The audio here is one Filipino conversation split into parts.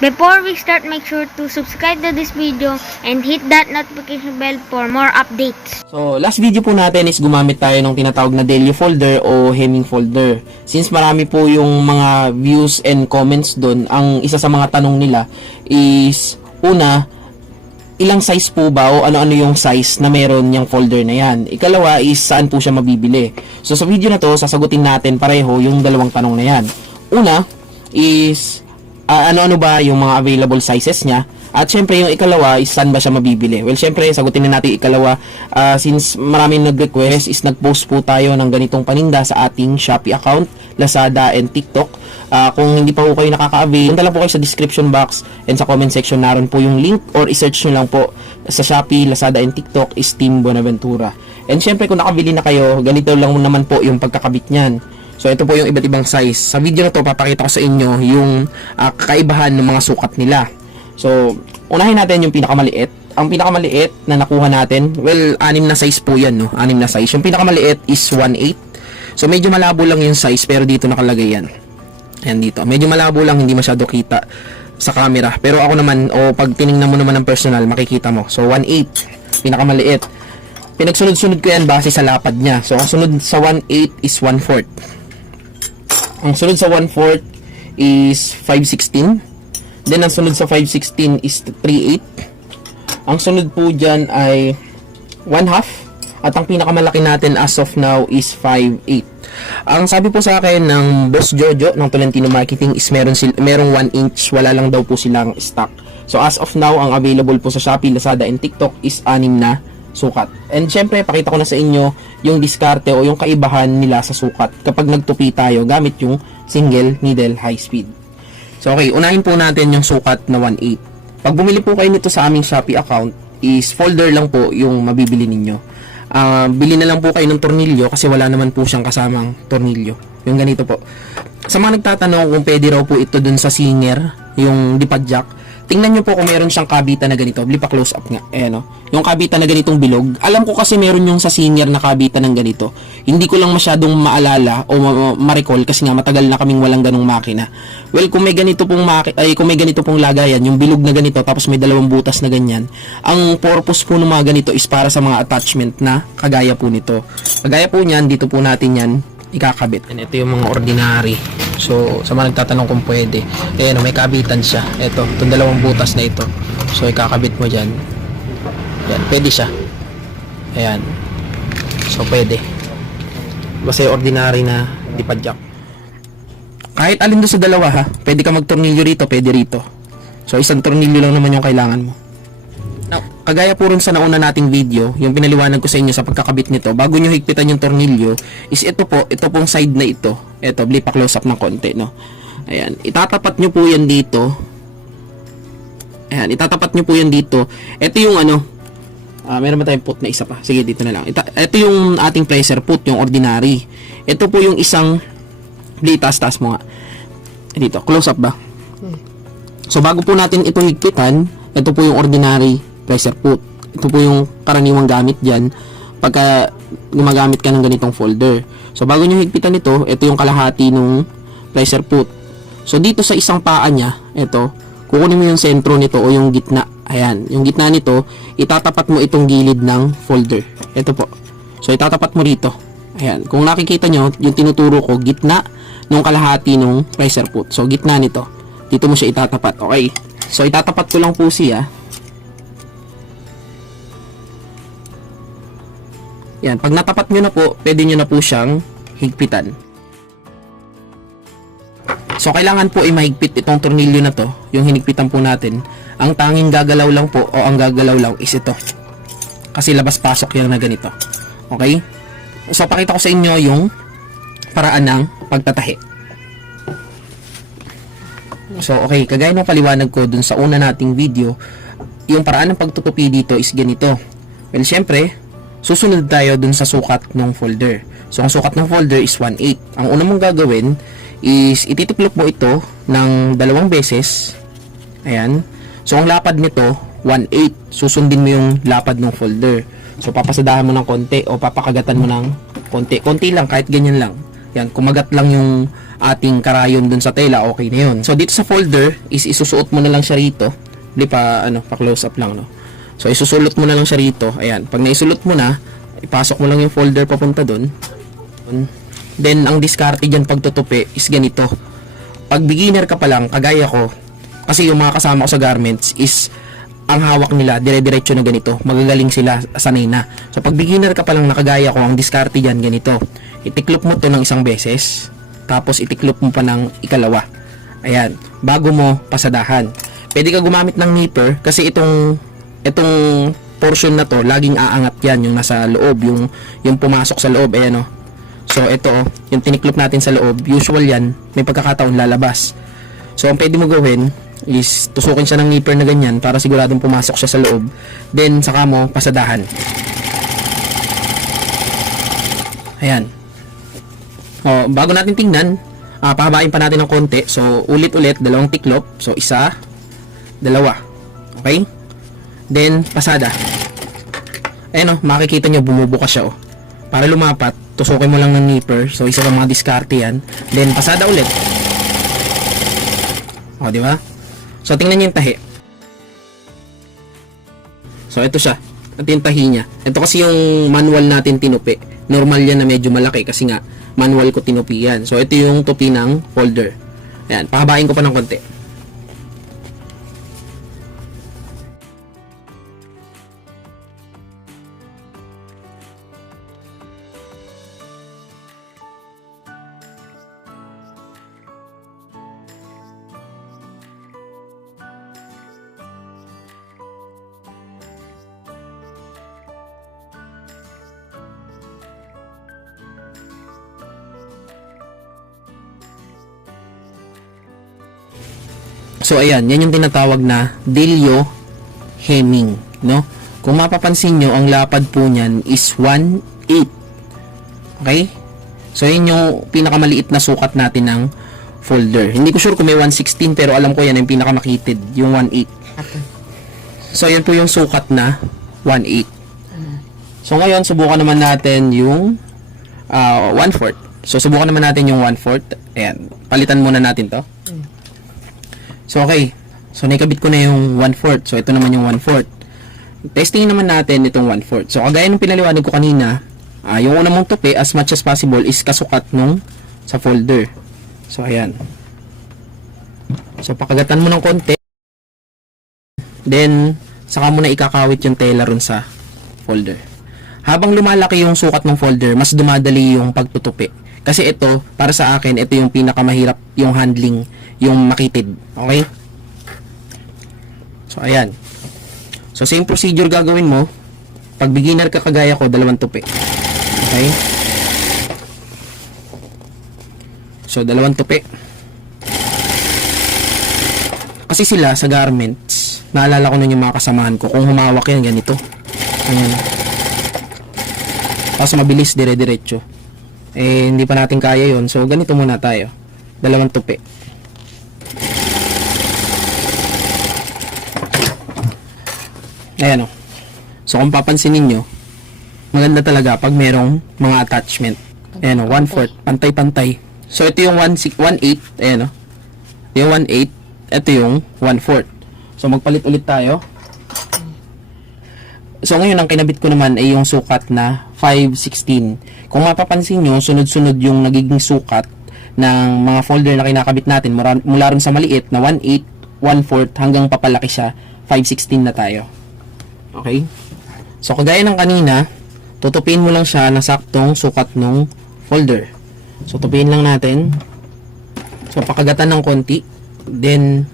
Before we start, make sure to subscribe to this video and hit that notification bell for more updates. So, last video po natin is gumamit tayo ng tinatawag na daily folder o Hemming folder. Since marami po yung mga views and comments doon, ang isa sa mga tanong nila is, una, ilang size po ba o ano-ano yung size na meron yung folder na yan. Ikalawa is saan po siya mabibili. So, sa video na to, sasagutin natin pareho yung dalawang tanong na yan. Una is, ah, ano-ano ba yung mga available sizes niya? At syempre yung ikalawa is saan ba siya mabibili? Well, syempre sagutin na natin ikalawa Ah, since maraming nag-request is nag-post po tayo ng ganitong paninda sa ating Shopee account, Lazada and TikTok. Ah, kung hindi pa po kayo nakaka-avail, punta lang po kayo sa description box and sa comment section naroon po yung link or i-search nyo lang po sa Shopee, Lazada and TikTok is Team Bonaventura. And syempre kung nakabili na kayo, ganito lang naman po yung pagkakabit niyan. So ito po yung iba't ibang size. Sa video na to papakita ko sa inyo yung ah, kakaibahan ng mga sukat nila. So unahin natin yung pinakamaliit. Ang pinakamaliit na nakuha natin, well, anim na size po yan, no? Anim na size. Yung pinakamaliit is 1.8. So medyo malabo lang yung size pero dito nakalagay yan. Ayan dito. Medyo malabo lang, hindi masyado kita sa camera. Pero ako naman, o pag tiningnan mo naman ng personal, makikita mo. So 1.8, pinakamaliit. Pinagsunod-sunod ko yan base sa lapad niya. So ang sunod sa 1.8 is 1.4. Ang sunod sa 1/4 is 516. Then ang sunod sa 516 is 38. Ang sunod po dyan ay 1 half. At ang pinakamalaki natin as of now is 5.8. Ang sabi po sa akin ng Boss Jojo ng Tolentino Marketing is meron sil merong 1 inch, wala lang daw po silang stock. So as of now, ang available po sa Shopee, Lazada, and TikTok is 6 na sukat. And syempre, pakita ko na sa inyo yung diskarte o yung kaibahan nila sa sukat kapag nagtupi tayo gamit yung single needle high speed. So okay, unahin po natin yung sukat na 1.8. Pag bumili po kayo nito sa aming Shopee account, is folder lang po yung mabibili ninyo. Ah, bili na lang po kayo ng tornilyo kasi wala naman po siyang kasamang tornilyo. Yung ganito po. Sa mga nagtatanong kung pwede raw po ito dun sa Singer, yung lipad jack, tingnan nyo po kung meron siyang kabitan na ganito. Bili pa close up nga. Eh, no? Yung kabitan na ganitong bilog. Alam ko kasi meron yung sa Singer na kabitan ng ganito. Hindi ko lang masyadong maalala o ma- ma-recall kasi nga matagal na kaming walang ganong makina. Well, kung may ganito pong maki- ay kung may ganito pong lagayan, yung bilog na ganito tapos may dalawang butas na ganyan, ang purpose po ng mga ganito is para sa mga attachment na kagaya po nito. Kagaya po niyan, dito po natin yan ikakabit. And ito yung mga ordinary. So, sa mga nagtatanong kung pwede. Ayan, may kabitan siya. Ito, itong dalawang butas na ito. So, ikakabit mo dyan. Yan, pwede siya. Ayan. So, pwede. Basta ordinary na lipad jack. Kahit alin doon sa dalawa ha, pwede ka magtornilyo rito, pwede rito. So, isang tornilyo lang naman yung kailangan mo. Kagaya po rin sa nauna nating video, yung pinaliwanag ko sa inyo sa pagkakabit nito, bago nyo higpitan yung tornilyo, is ito po, ito pong side na ito. Ito, bli pa close up ng konti, no? Ayan, itatapat nyo po yan dito. Ayan, itatapat nyo po yan dito. Ito yung ano, ah meron ba tayong put na isa pa? Sige, dito na lang. Ita, ito yung ating pressure put, yung ordinary. Ito po yung isang, bli, taas-taas mo nga. Dito, close up ba? So, bago po natin ito higpitan, ito po yung ordinary pressure put. Ito po yung karaniwang gamit dyan pagka gumagamit ka ng ganitong folder. So, bago nyo higpitan ito, ito yung kalahati ng pressure put. So, dito sa isang paa niya, ito, kukunin mo yung sentro nito o yung gitna. Ayan, yung gitna nito, itatapat mo itong gilid ng folder. Ito po. So, itatapat mo rito. Ayan, kung nakikita nyo, yung tinuturo ko, gitna nung kalahati nung pressure put. So, gitna nito. Dito mo siya itatapat. Okay. So, itatapat ko lang po siya. Yan. Pag natapat nyo na po, pwede nyo na po siyang higpitan. So, kailangan po ay mahigpit itong tornilyo na to, yung hinigpitan po natin. Ang tanging gagalaw lang po, o ang gagalaw lang is ito. Kasi labas-pasok yan na ganito. Okay? So, pakita ko sa inyo yung paraan ng pagtatahi. So, okay, kagaya ng paliwanag ko dun sa una nating video, yung paraan ng pagtutupi dito is ganito. Well, syempre, susunod tayo dun sa sukat ng folder. So, ang sukat ng folder is 1.8. Ang una mong gagawin is ititiklop mo ito ng dalawang beses. Ayan. So, ang lapad nito, 1.8. Susundin mo yung lapad ng folder. So, papasadahan mo ng konti o papakagatan mo ng konti. Konti lang, kahit ganyan lang. Yan, kumagat lang yung ating karayon dun sa tela, okay na yun. So, dito sa folder, is isusuot mo na lang siya rito. Di pa, ano, pa close up lang, no? So, isusulot mo na lang siya rito. Ayan, pag naisulot mo na, ipasok mo lang yung folder papunta dun. Then, ang diskarte dyan pagtutupi is ganito. Pag beginner ka pa lang, kagaya ko, kasi yung mga kasama ko sa garments is ang hawak nila, dire-diretso na ganito. Magagaling sila, sanay na. So, pag beginner ka pa lang nakagaya ko, ang diskarte dyan ganito. Itiklop mo to ng isang beses, tapos itiklop mo pa ng ikalawa. Ayan, bago mo pasadahan. Pwede ka gumamit ng nipper kasi itong itong portion na to, laging aangat yan yung nasa loob, yung yung pumasok sa loob, ayan oh. So, ito oh, yung tiniklop natin sa loob, usual yan, may pagkakataon lalabas. So, ang pwede mo gawin is tusukin siya ng nipper na ganyan para siguradong pumasok siya sa loob. Then, saka mo pasadahan. Ayan. O, bago natin tingnan, ah, pahabain pa natin ng konti. So, ulit-ulit, dalawang tiklop. So, isa, dalawa. Okay? Then, pasada. Ayan o, makikita nyo, bumubukas siya o. Para lumapat, tusukin mo lang ng nipper. So, isa sa mga diskarte yan. Then, pasada ulit. O, di ba? So, tingnan niyo yung tahi. So, ito siya. Ito yung tahi niya. Ito kasi yung manual natin tinupi. Normal yan na medyo malaki kasi nga manual ko tinupi yan. So, ito yung tupi ng folder. Ayan, pahabain ko pa ng konti. So ayan, yan yung tinatawag na Delio hemming, no? Kung mapapansin nyo, ang lapad po niyan is 1/8. Okay? So yun yung pinakamaliit na sukat natin ng folder. Hindi ko sure kung may 116 pero alam ko yan yung pinakamakitid, yung 1/8. So yan po yung sukat na 1/8. So ngayon, subukan naman natin yung uh, 1/4. So subukan naman natin yung 1/4. Ayan, palitan muna natin to. So, okay. So, naikabit ko na yung 1/4. So, ito naman yung 1/4. Testing naman natin itong 1/4. So, kagaya ng pinaliwanag ko kanina, ah, yung una mong tupi, as much as possible, is kasukat nung sa folder. So, ayan. So, pakagatan mo ng konti. Then, saka mo na ikakawit yung tela ron sa folder. Habang lumalaki yung sukat ng folder, mas dumadali yung pagtutupi. Kasi ito, para sa akin, ito yung pinakamahirap yung handling, yung makitid. Okay? So, ayan. So, same procedure gagawin mo. Pag beginner ka kagaya ko, dalawang tupi. Okay? So, dalawang tupi. Kasi sila, sa garments, naalala ko nun yung mga kasamahan ko, kung humawak yan, ganito. Ayan. Tapos mabilis, dire-diretso eh hindi pa natin kaya yon so ganito muna tayo. Dalawang tupi. Ayan o so kung papansinin nyo maganda talaga pag merong mga attachment. Ayan o 1/4 pantay-pantay. So ito yung 1/8 ayan o yung 1/8 ito yung 1/4 so magpalit ulit tayo So ngayon ang kinabit ko naman ay yung sukat na 516. Kung mapapansin nyo, sunod-sunod yung nagiging sukat ng mga folder na kinakabit natin mula, rin sa maliit na 1/8, 1/4 hanggang papalaki siya 516 na tayo. Okay? So kagaya ng kanina, tutupin mo lang siya na saktong sukat ng folder. So tupin lang natin. So pakagatan ng konti. Then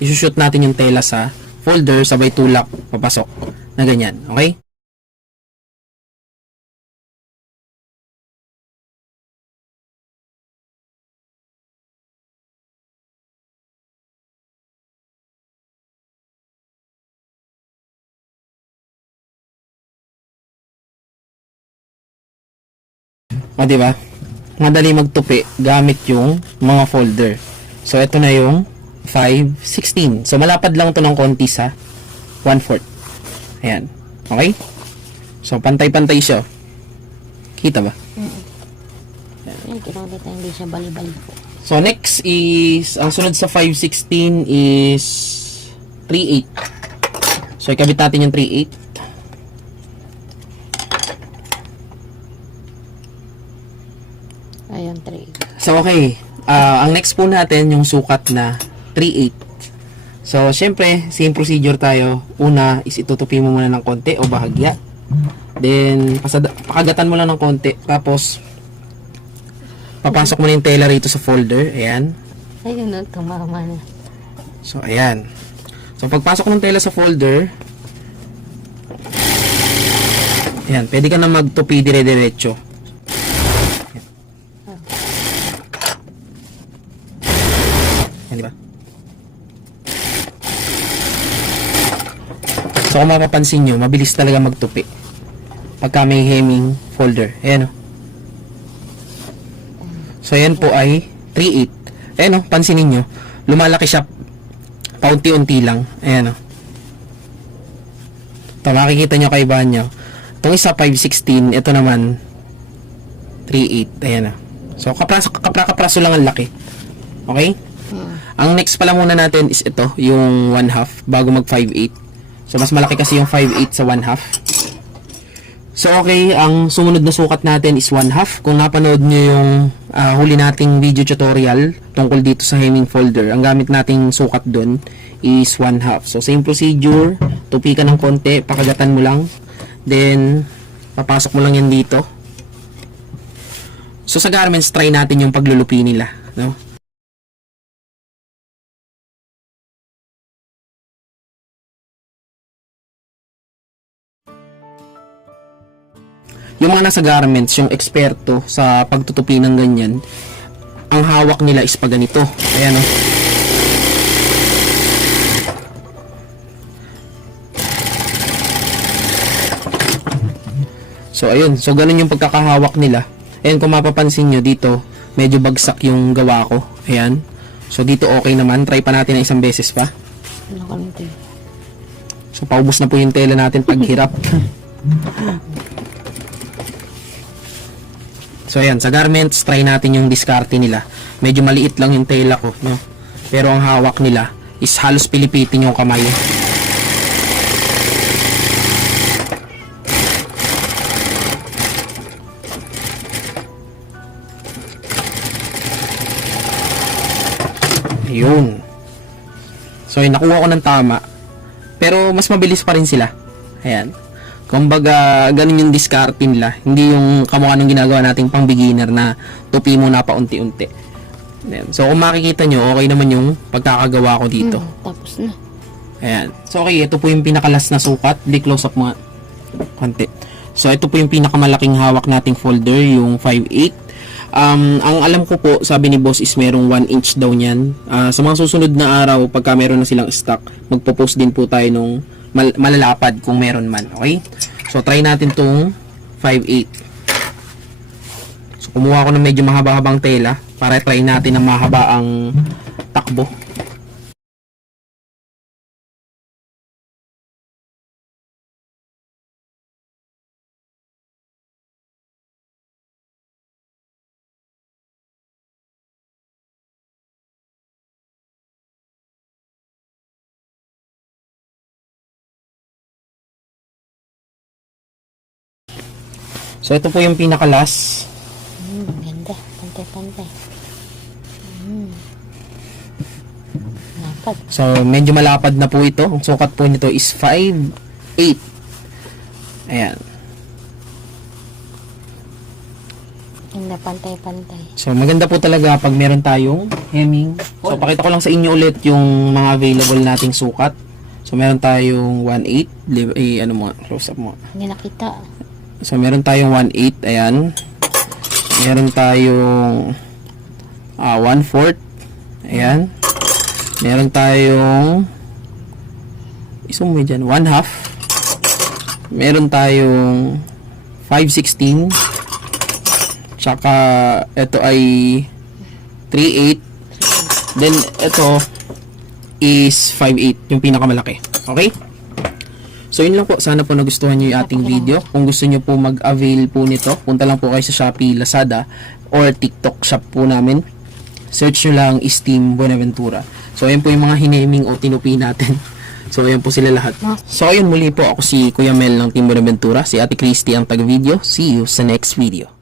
isushoot natin yung tela sa folder sabay tulak papasok na ganyan okay O, di ba? Madali magtupi gamit yung mga folder. So, ito na yung 516. So, malapad lang to ng konti sa 1/4. Ayan. Okay? So, pantay-pantay siya. Kita ba? Kitang-kita hindi siya bali-bali po. So next is, ang sunod sa 516 is 38. So ikabit natin yung 38. Ayun, 3. So okay, Ah, ang next po natin yung sukat na 38. So syempre, same procedure tayo. Una is itutupi mo muna ng konti o bahagya. Then pasada, pakagatan mo lang ng konti. Tapos papasok mo na yung tela rito sa folder. Ayan. Ayun, no, tumama na. So, ayan. So, pagpasok ng tela sa folder, ayan, pwede ka na magtupi dire-diretso. Ayan, di ba? So, kung mapapansin nyo, mabilis talaga magtupi. Pagka may hemming folder. Ayan, o. So, ayan po ay 3.8. Ayan, o, pansinin nyo, lumalaki siya paunti-unti lang. Ayan, o. Ito, makikita nyo kaibahan nyo. Itong isa 5.16, ito naman 3.8. Ayan, o. So, kapraso, kapra, kapraso lang ang laki. Okay? Hmm. Ang next pala muna natin is ito, yung 1 half, bago mag 5.8. So, mas malaki kasi yung 5.8 sa 1 half. So, okay, ang sumunod na sukat natin is 1 half. Kung napanood nyo yung ah, huli nating video tutorial tungkol dito sa hemming folder, ang gamit nating sukat dun is 1 half. So, same procedure, tupi ka ng konti, pakagatan mo lang. Then, papasok mo lang yan dito. So, sa garments, try natin yung paglulupi nila. No? Mga nasa garments, yung eksperto sa pagtutupi ng ganyan, ang hawak nila is pa ganito. Ayan o. So, ayun. So, ganun yung pagkakahawak nila. Ayan, kung mapapansin nyo dito, medyo bagsak yung gawa ko. Ayan. So, dito okay naman. Try pa natin na isang beses pa. Ano nito? So, paubos na po yung tela natin pag hirap. so, ayan. Sa garments, try natin yung diskarte nila. Medyo maliit lang yung tela ko, no? Pero ang hawak nila is halos pilipitin yung kamay. Ayun. So, yun, nakuha ko ng tama. Pero mas mabilis pa rin sila. Ayan. Kumbaga, ganun yung diskarte nila. Hindi yung kamukha nung ginagawa nating pang beginner na tupi muna pa unti-unti. So, kung makikita nyo, okay naman yung pagkakagawa ko dito. Hmm, tapos na. Ayan. So, okay, ito po yung pinakalas na sukat. Di close up mga konti. So, ito po yung pinakamalaking hawak nating folder, yung 5.8. Um, ang alam ko po, sabi ni boss is merong 1 inch daw niyan. Ah, sa mga susunod na araw, pagka meron na silang stock, magpo-post din po tayo nung mal- malalapad kung meron man. Okay? So, try natin tong 5.8. So, kumuha ko ng medyo mahaba-habang tela para try natin ng mahaba ang takbo. So, ito po yung pinakalas. Hmm, ganda. Pantay-pantay. Hmm. Lapad. So, medyo malapad na po ito. Ang sukat po nito is 5'8". Ayan. Ganda, pantay-pantay. So, maganda po talaga pag meron tayong hemming. So, pakita ko lang sa inyo ulit yung mga available nating sukat. So, meron tayong 1'8". Li- Eh, ano mo, close up mo. Hindi nakita. So, meron tayong 1'8". Ayan. Meron tayong ah 1/4. Ayan. Meron tayong isang mo dyan, 1 half. Meron tayong 5/16. Tsaka ito ay 3/8. Then ito is 5/8, yung pinakamalaki. Okay? So yun lang po, sana po nagustuhan nyo yung ating video. Kung gusto nyo po mag-avail po nito, punta lang po kayo sa Shopee, Lazada, or TikTok shop po namin. Search nyo lang Steam Buenaventura. So, ayan po yung mga hinaming o tinupi natin. So, ayan po sila lahat. So, ayun muli po ako si Kuya Mel ng Team Buenaventura. Si Ate Christy ang taga-video. See you sa next video.